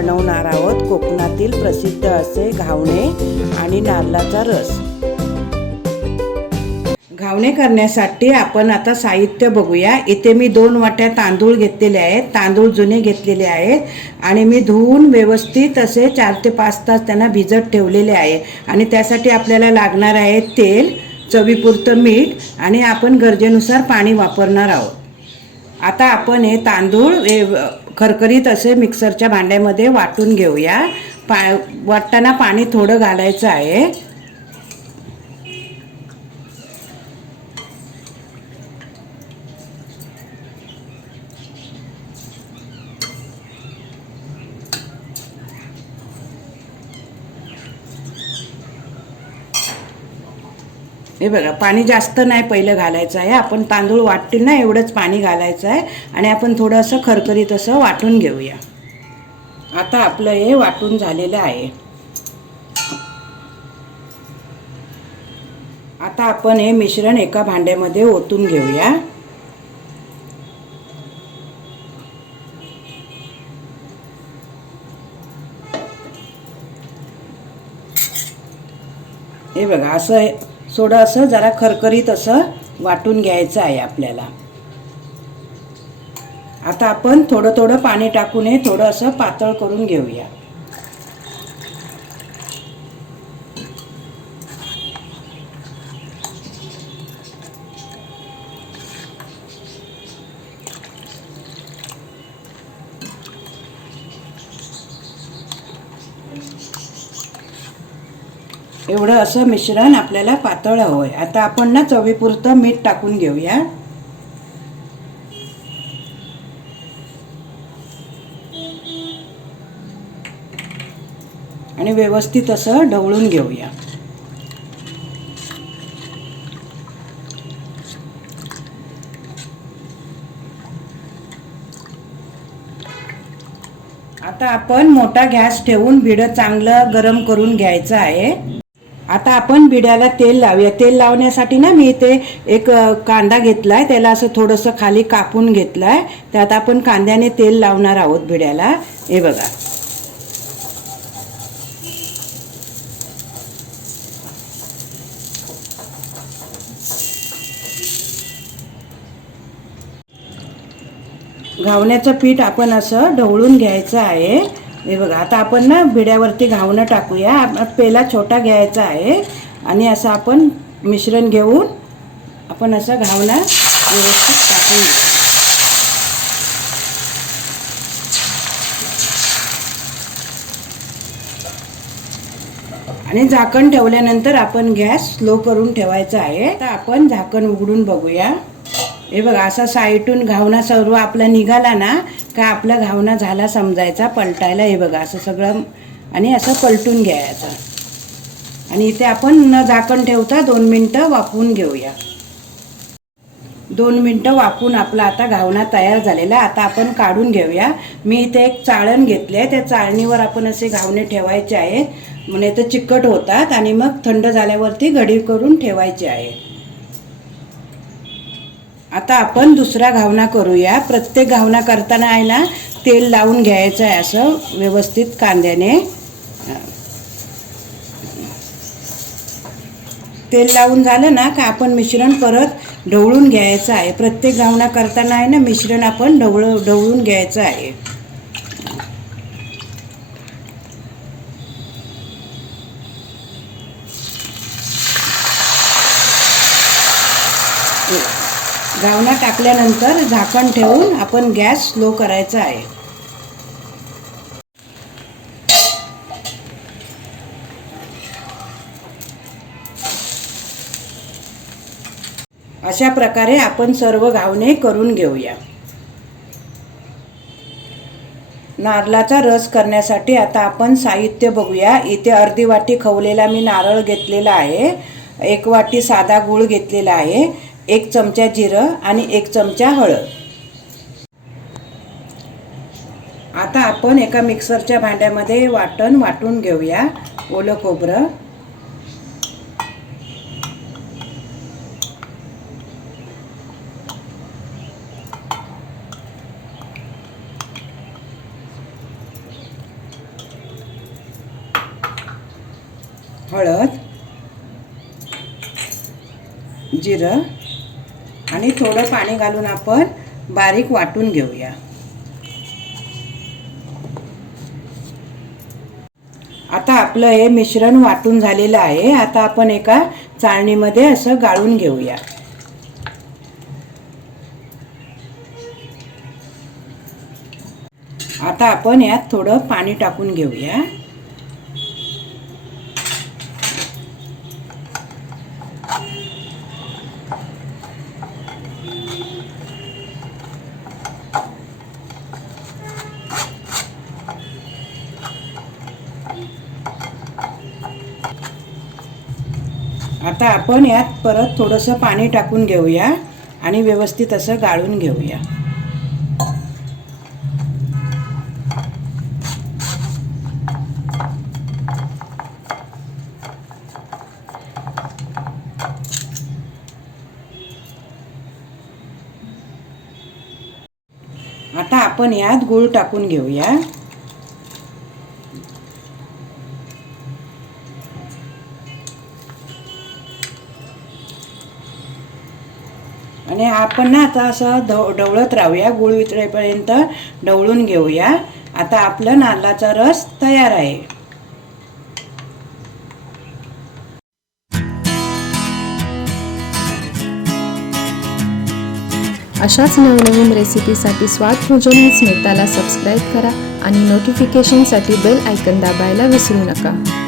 बनवणार आहोत कोकणातील प्रसिद्ध असे घावणे आणि नारळाचा रस। घावणे करण्यासाठी आपण आता साहित्य बघूया। इथे मी 2 वाट्या तांदूळ घेतलेले आहेत। तांदूळ जुने घेतलेले आहेत आणि मी धुवून व्यवस्थित असे 4 ते 5 तास त्यांना भिजत ठेवलेले आहे। आणि त्यासाठी आपल्याला लागणार आहे तेल, चवीपुरतं मीठ आणि आपण गरजेनुसार पाणी वापरणार आहोत। आता आपण हे तांदूळ खरखरीत असे मिक्सरच्या भांड्यामध्ये वाटून घेऊया। वाटताना पाणी थोडं घालायचं आहे। हे बघा, पाणी जास्त नाही पहिलं घालायचं आहे। आपण तांदूळ वाटतील ना एवढंच पाणी घालायचं आहे आणि आपण थोडंसं खरखरीत असं वाटून घेऊया। आता आपलं हे वाटून झालेलं आहे। आता आपण हे मिश्रण एका भांड्यामध्ये ओतून घेऊया। हे बघा, असं थोडंसं जरा खरखरीत असं वाटून घ्यायचं आहे आपल्याला। आता आपण थोडं थोडं पाणी टाकून हे थोडं असं पातळ करून घेऊया। एवढं असं मिश्रण आपल्याला पातळ हवंय। आता आपण ना चवीपुरतं मीठ टाकून घेऊया आणि व्यवस्थित असं ढवळून घेऊया। आता आपण मोठा गॅस ठेवून भिडं चांगलं गरम करून घ्यायचं आहे। आता आपण भिड्याला तेल लावूया। तेल लावण्यासाठी ना मी इथे एक कांदा घेतलाय, त्याला असं थोडंसं खाली कापून घेतलाय। त्यात आपण कांद्याने तेल लावणार आहोत भिड्याला। हे बघा, घावण्याचं पीठ आपण असं ढवळून घ्यायचं आहे। हे बघा, आता आपण ना भिड्यावरती घावणं टाकूया। पेला छोटा घ्यायचा आहे आणि असं आपण मिश्रण घेऊन आपण असं घावणं व्यवस्थित टाकून घेऊ। आणि झाकण ठेवल्यानंतर आपण गॅस स्लो करून ठेवायचा आहे। आता आपण झाकण उघडून बघूया। हे बघा, असा साईडून घावणा सर्व आपला निघाला ना का आपला घावणा झाला समजायचा पलटायला। हे बघा, असं सगळं आणि असं पलटून घ्यायचं आणि इथे आपण न झाकण ठेवता 2 मिनिटं वाफवून घेऊया। 2 मिनिटं वाफवून आपला आता घावणा तयार झालेला। आता आपण काढून घेऊया। मी इथे एक चाळण घेतले, त्या चाळणीवर आपण असे घावणे ठेवायचे आहेत, म्हणजे ते चिकट होतात आणि मग थंड झाल्यावरती घडी करून ठेवायचे आहे। आता आपण दुसरा घावणा करूया। प्रत्येक घावणा करताना आहे ना तेल लावून घ्यायचं आहे असं व्यवस्थित कांद्याने। तेल लावून झालं ना का आपण मिश्रण परत ढवळून घ्यायचं आहे। प्रत्येक घावणा करताना आहे ना मिश्रण आपण ढवळून घ्यायचं आहे। घावणा टाकल्यानंतर झाकण ठेवून आपण गॅस स्लो करायचा आहे। अशा प्रकारे आपण सर्व घावणे करून घेऊया। नारळाचा रस करण्यासाठी आता आपण साहित्य बघूया। इथे अर्धी वाटी खवलेला मी नारळ घेतलेला आहे, 1 वाटी साधा गूळ घेतलेला आहे, 1 चमचा जिरं आणि 1 चमचा हळद। आता आपण एका मिक्सरच्या भांड्यामध्ये वाटून घेऊया ओलं खोबरं। हळद, जिरं आणि थोडं पाणी घालून आपण बारीक वाटून घेऊया. आता आपलं हे मिश्रण वाटून झालेलं आहे. आता आपण एका चाळणीमध्ये असं गाळून घेऊया. आता आपण यात थोडं पाणी टाकून घेऊया. आता आपण यात परत थोडंसं पाणी टाकून घेऊया आणि व्यवस्थित असं गाळून घेऊया. आता आपण यात गूळ टाकून घेऊया. आणि आपण ना आता असं ढवळत राहूया. गूळ वितळेपर्यंत ढवळून घेऊया. आता आपलं नारळाचा रस तयार आहे. अशाच नवनवीन रेसिपीसाठी स्वादभोजन स्मिताला सबस्क्राईब करा आणि नोटिफिकेशनसाठी बेल आयकॉन दाबायला विसरू नका.